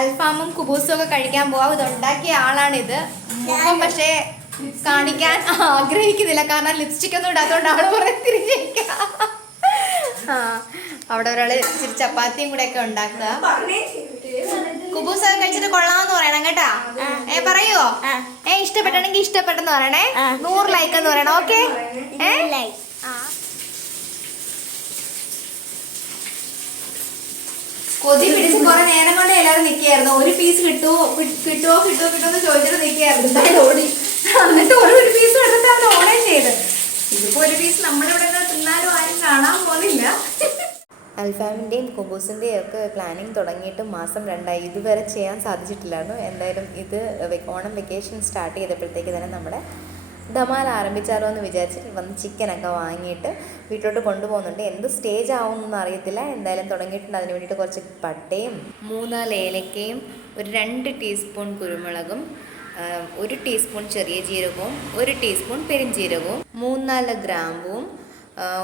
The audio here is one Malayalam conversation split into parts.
അൽഫാമും കുബൂസും ഒക്കെ കഴിക്കാൻ പോവാം. ഇത് ഉണ്ടാക്കിയ ആളാണിത്. മുഖം പക്ഷേ കാണിക്കാൻ ആഗ്രഹിക്കുന്നില്ല. കാരണം ലിപ്സ്റ്റിക് ഒന്നും ഇടാത്തോണ്ട് ആൾ കുറെ തിരിഞ്ഞിരിക്കുക ആ അവിടെ ഒരാൾ ഇച്ചിരി ചപ്പാത്തിയും കൂടെ ഒക്കെ ഉണ്ടാക്കുക. കുബൂസ് ഒക്കെ കഴിച്ചിട്ട് കൊള്ളാമെന്ന് പറയണം കേട്ടാ. ഏ പറയുവോ? ഏ ഇഷ്ടപ്പെട്ടെങ്കിൽ ഇഷ്ടപ്പെട്ടെന്ന് പറയണേ. നൂറ് ലൈക്ക് എന്ന് പറയണം ഓക്കെ? ഏ? കൊതി പിടിച്ച് കുറെ നേരം കൊണ്ട് എല്ലാരും നിൽക്കുകയായിരുന്നു ഒരു പീസ് കിട്ടുമോ കിട്ടുമോ കിട്ടുമോ കിട്ടുമോ ചോദിച്ചിട്ട് നിൽക്കുകയായിരുന്നു എന്നിട്ട് ഒരു ഒരു പീസ് എടുത്തിട്ട് ഓടുകയും ചെയ്ത്. ഇതിപ്പോ ഒരു പീസ് നമ്മളിവിടെ തിന്നാലും ആരും കാണാൻ പോകുന്നില്ല. അൽഫാമിന്റെയും കുബൂസിന്റെയും ഒക്കെ പ്ലാനിങ് തുടങ്ങിയിട്ട് മാസം രണ്ടായി. ഇതുവരെ ചെയ്യാൻ സാധിച്ചിട്ടില്ലായിരുന്നു. എന്തായാലും ഇത് ഓണം വെക്കേഷൻ സ്റ്റാർട്ട് ചെയ്തപ്പോഴത്തേക്ക് തന്നെ നമ്മുടെ ധമാൽ ആരംഭിച്ചാലോ എന്ന് വിചാരിച്ചിട്ട് വന്ന് ചിക്കനൊക്കെ വാങ്ങിയിട്ട് വീട്ടിലോട്ട് കൊണ്ടുപോകുന്നുണ്ട്. എന്ത് സ്റ്റേജ് ആവുമെന്നൊന്നും അറിയത്തില്ല. എന്തായാലും തുടങ്ങിയിട്ടുണ്ട്. അതിന് വേണ്ടിയിട്ട് കുറച്ച് പട്ടയും മൂന്നാൽ ഏലക്കയും ഒരു രണ്ട് ടീസ്പൂൺ കുരുമുളകും ഒരു ടീസ്പൂൺ ചെറിയ ജീരകവും ഒരു ടീസ്പൂൺ പെരിഞ്ജീരകവും മൂന്നാൽ ഗ്രാമ്പുവും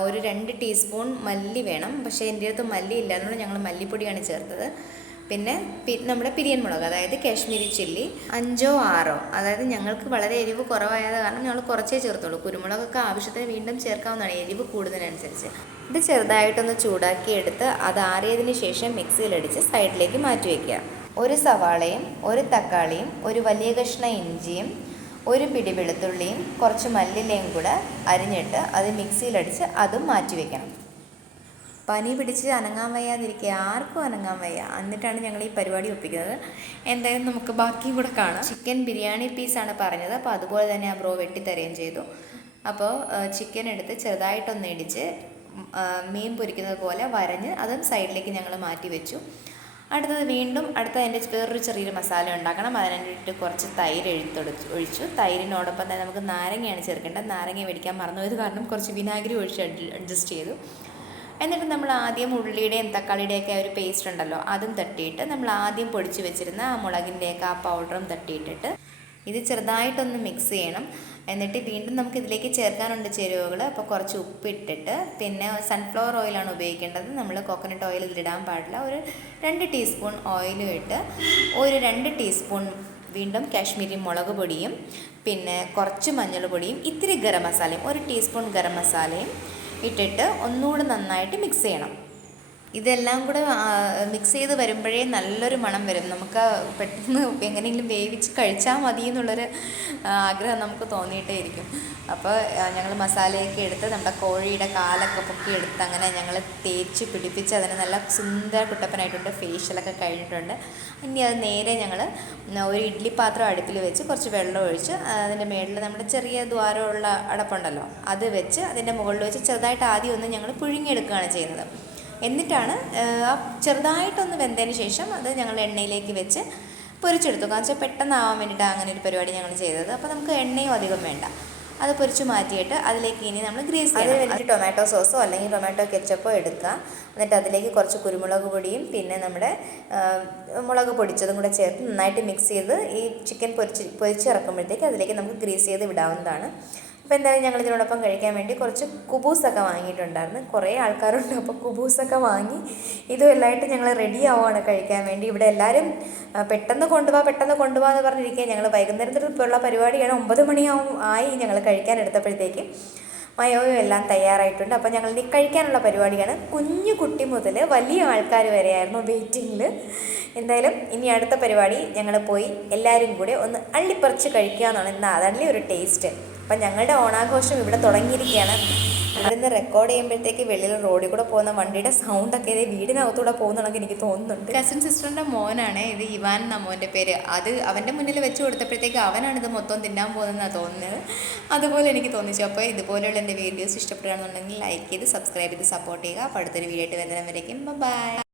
ഒരു രണ്ട് ടീസ്പൂൺ മല്ലി വേണം. പക്ഷേ എന്റെ അടുത്ത് മല്ലി ഇല്ല. അതുകൊണ്ട് ഞങ്ങൾ മല്ലിപ്പൊടിയാണ് ചേർത്തത്. പിന്നെ നമ്മുടെ പിരിയൻ മുളക് അതായത് കാശ്മീരി ചില്ലി അഞ്ചോ ആറോ. അതായത് ഞങ്ങൾക്ക് വളരെ എരിവ് കുറവായത് കാരണം ഞങ്ങൾ കുറച്ചേ ചേർത്തുള്ളൂ. കുരുമുളകൊക്കെ ആവശ്യത്തിന് വീണ്ടും ചേർക്കാവുന്നതാണ്. എരിവ് കൂടുതലനുസരിച്ച്. ഇത് ചെറുതായിട്ടൊന്ന് ചൂടാക്കി എടുത്ത് അത് ആറിയതിന് ശേഷം മിക്സിയിലടിച്ച് സൈഡിലേക്ക് മാറ്റി വയ്ക്കുക ഒരു സവാളയും ഒരു തക്കാളിയും ഒരു വലിയ കഷ്ണ ഇഞ്ചിയും ഒരു പിടി വെളുത്തുള്ളിയും കുറച്ച് മല്ലിലയും കൂടെ അരിഞ്ഞിട്ട് അത് മിക്സിയിലടിച്ച് അതും മാറ്റി വെക്കണം. പനി പിടിച്ച് അനങ്ങാൻ വയ്യാതിരിക്കുക ആർക്കും അനങ്ങാൻ വയ്യ. എന്നിട്ടാണ് ഞങ്ങൾ ഈ പരിപാടി ഒപ്പിക്കുന്നത്. എന്തായാലും നമുക്ക് ബാക്കിയും കൂടെ കാണാം. ചിക്കൻ ബിരിയാണി പീസാണ് പറഞ്ഞത്. അപ്പോൾ അതുപോലെ തന്നെ ആ ബ്രോ വെട്ടിത്തരുകയും ചെയ്തു. അപ്പോൾ ചിക്കൻ എടുത്ത് ചെറുതായിട്ടൊന്ന് ഇടിച്ച് മീൻ പൊരിക്കുന്നത് പോലെ വരഞ്ഞ് അതും സൈഡിലേക്ക് ഞങ്ങൾ മാറ്റി വെച്ചു. അടുത്തത് വീണ്ടും അടുത്ത അതിന്റെ വേറൊരു ചെറിയൊരു മസാല ഉണ്ടാക്കണം. അതിനായിട്ട് കുറച്ച് തൈര് എഴുത്തൊടിച്ച് ഒഴിച്ചു. തൈരിനോടൊപ്പം തന്നെ നമുക്ക് നാരങ്ങയാണ് ചേർക്കേണ്ടത്. നാരങ്ങ മേടിക്കാൻ മറന്നുപോയത് കാരണം കുറച്ച് വിനാഗിരി ഒഴിച്ച് അഡ്ജസ്റ്റ് ചെയ്തു. എന്നിട്ട് നമ്മൾ ആദ്യം ഉള്ളിയുടെയും തക്കാളിയുടെയൊക്കെ ഒരു പേസ്റ്റ് ഉണ്ടല്ലോ അതും തട്ടിയിട്ട് നമ്മൾ ആദ്യം പൊടിച്ച് വെച്ചിരുന്ന ആ മുളകിന്റെയൊക്കെ ആ പൗഡറും തട്ടിയിട്ടിട്ട് ഇത് ചെറുതായിട്ടൊന്ന് മിക്സ് ചെയ്യണം. എന്നിട്ട് വീണ്ടും നമുക്ക് ഇതിലേക്ക് ചേർക്കാനുണ്ട് ചേരുവകൾ. അപ്പോൾ കുറച്ച് ഉപ്പിട്ടിട്ട് പിന്നെ സൺഫ്ലവർ ഓയിലാണ് ഉപയോഗിക്കേണ്ടത്. നമ്മൾ കോക്കനട്ട് ഓയിൽ ഇതിലിടാൻ പാടില്ല. ഒരു രണ്ട് ടീസ്പൂൺ ഓയിലും ഇട്ട് ഒരു രണ്ട് ടീസ്പൂൺ വീണ്ടും കാശ്മീരി മുളക് പൊടിയും പിന്നെ കുറച്ച് മഞ്ഞൾ പൊടിയും ഇത്തിരി ഗരം മസാലയും ഒരു ടീസ്പൂൺ ഗരം മസാലയും ഇട്ടിട്ട് ഒന്നുകൂടി നന്നായിട്ട് മിക്സ് ചെയ്യണം. ഇതെല്ലാം കൂടെ മിക്സ് ചെയ്ത് വരുമ്പോഴേ നല്ലൊരു മണം വരും. നമുക്ക് പെട്ടെന്ന് എങ്ങനെയെങ്കിലും വേവിച്ച് കഴിച്ചാൽ മതി എന്നുള്ളൊരു ആഗ്രഹം നമുക്ക് തോന്നിയിട്ടേ ഇരിക്കും. അപ്പോൾ ഞങ്ങൾ മസാലയൊക്കെ എടുത്ത് നമ്മുടെ കോഴിയുടെ കാലൊക്കെ പൊക്കി എടുത്ത് അങ്ങനെ ഞങ്ങൾ തേച്ച് പിടിപ്പിച്ച് അതിന് നല്ല സുന്ദര കുട്ടപ്പനായിട്ടുണ്ട്. ഫേഷ്യലൊക്കെ കഴിഞ്ഞിട്ടുണ്ട്. ഇനി അത് നേരെ ഞങ്ങൾ ഒരു ഇഡ്ഡലി പാത്രം അടുപ്പിൽ വെച്ച് കുറച്ച് വെള്ളം ഒഴിച്ച് അതിന്റെ മേളിൽ നമ്മുടെ ചെറിയ ദ്വാരമുള്ള അടപ്പുണ്ടല്ലോ അത് വെച്ച് അതിന്റെ മുകളിൽ വെച്ച് ചെറുതായിട്ട് ആദ്യം ഒന്ന് ഞങ്ങൾ പുഴുങ്ങിയെടുക്കുകയാണ് ചെയ്യുന്നത്. എന്നിട്ടാണ് ആ ചെറുതായിട്ടൊന്ന് വെന്തതിന് ശേഷം അത് ഞങ്ങൾ എണ്ണയിലേക്ക് വെച്ച് പൊരിച്ചെടുത്തു. കാരണം വെച്ചാൽ പെട്ടെന്നാവാൻ വേണ്ടിയിട്ടാണ് അങ്ങനെ ഒരു പരിപാടി ഞങ്ങൾ ചെയ്തത്. അപ്പോൾ നമുക്ക് എണ്ണയും അധികം വേണ്ട. അത് പൊരിച്ച് മാറ്റിയിട്ട് അതിലേക്ക് ഇനി നമ്മൾ ഗ്രീസ് അതിന് വേണ്ടിയിട്ട് ടൊമാറ്റോ സോസോ അല്ലെങ്കിൽ ടൊമാറ്റോ കെച്ചപ്പോ എടുക്കുക. എന്നിട്ട് അതിലേക്ക് കുറച്ച് കുരുമുളക് പൊടിയും പിന്നെ നമ്മുടെ മുളക് പൊടിച്ചതും കൂടെ ചേർത്ത് നന്നായിട്ട് മിക്സ് ചെയ്ത് ഈ ചിക്കൻ പൊരിച്ച് പൊരിച്ചിറക്കുമ്പോഴത്തേക്ക് അതിലേക്ക് നമുക്ക് ഗ്രീസ് ചെയ്ത് വിടാവുന്നതാണ്. അപ്പോൾ എന്തായാലും ഞങ്ങൾ ഇതിനോടൊപ്പം കഴിക്കാൻ വേണ്ടി കുറച്ച് കുബൂസൊക്കെ വാങ്ങിയിട്ടുണ്ടായിരുന്നു. കുറേ ആൾക്കാരുണ്ട്. അപ്പോൾ കുബൂസൊക്കെ വാങ്ങി ഇതും എല്ലായിട്ട് ഞങ്ങൾ റെഡി ആവുകയാണ് കഴിക്കാൻ വേണ്ടി. ഇവിടെ എല്ലാവരും പെട്ടെന്ന് കൊണ്ടുപോകാം പെട്ടെന്ന് കൊണ്ടുപോകാം എന്ന് പറഞ്ഞിരിക്കുക ഞങ്ങൾ വൈകുന്നേരത്തിലുള്ള പരിപാടിയാണ്. ഒമ്പത് മണിയാവും ആയി ഞങ്ങൾ കഴിക്കാൻ എടുത്തപ്പോഴത്തേക്ക്. മയോയും എല്ലാം തയ്യാറായിട്ടുണ്ട്. അപ്പോൾ ഞങ്ങൾ ഇനി കഴിക്കാനുള്ള പരിപാടിയാണ്. കുഞ്ഞു കുട്ടി മുതൽ വലിയ ആൾക്കാർ വരെയായിരുന്നു വെയിറ്റിങ്ങിൽ എന്തായാലും ഇനി അടുത്ത പരിപാടി ഞങ്ങൾ പോയി എല്ലാവരും കൂടെ ഒന്ന് അള്ളിപ്പറിച്ച് കഴിക്കുക എന്നാണ് ഇന്ന് അതല്ലേ ഒരു ടേസ്റ്റ് അപ്പം ഞങ്ങളുടെ ഓണാഘോഷം ഇവിടെ തുടങ്ങിയിരിക്കുകയാണ്. ഇവിടുന്ന് റെക്കോർഡ് ചെയ്യുമ്പോഴത്തേക്ക് വെളിയിൽ റോഡിൽ കൂടെ പോകുന്ന വണ്ടിയുടെ സൗണ്ടൊക്കെ ഇത് വീടിനകത്തൂടെ പോകുന്നുണ്ടെങ്കിൽ എനിക്ക് തോന്നുന്നുണ്ട്. കസിൻ സിസ്റ്ററിന്റെ മോനാണ്. ഇത് ഇവാൻ എന്ന മോന്റെ പേര്. അത് അവന്റെ മുന്നിൽ വെച്ച് കൊടുത്തപ്പോഴത്തേക്ക് അവനാണ് ഇത് മൊത്തം തിന്നാൻ പോകുന്നതെന്നാണ് തോന്നുന്നത്. അതുപോലെ എനിക്ക് തോന്നിച്ചു. അപ്പോൾ ഇതുപോലെയുള്ള എന്റെ വീഡിയോസ് ഇഷ്ടപ്പെടുകയാണെന്നുണ്ടെങ്കിൽ ലൈക്ക് ചെയ്ത് സബ്സ്ക്രൈബ് ചെയ്ത് സപ്പോർട്ട് ചെയ്യുക. അപ്പോൾ അടുത്തൊരു വീഡിയോ ആയിട്ട് വരുന്നവരേക്കും ബൈ